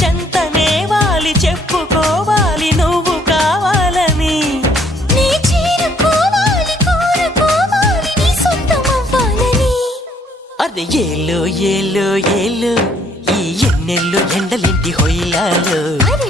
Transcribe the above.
చెంతనే వాలి చెప్పుకోవాలి నువ్వు కావాలని. నీ చేరుకోవాలి కోరుకోవాలి నీ సొంతమవ్వాలని. అరే ఏలో ఏలో ఏలో ఈ ఎన్నెల్లో ఎండలింటి హొయిలాలో. అరే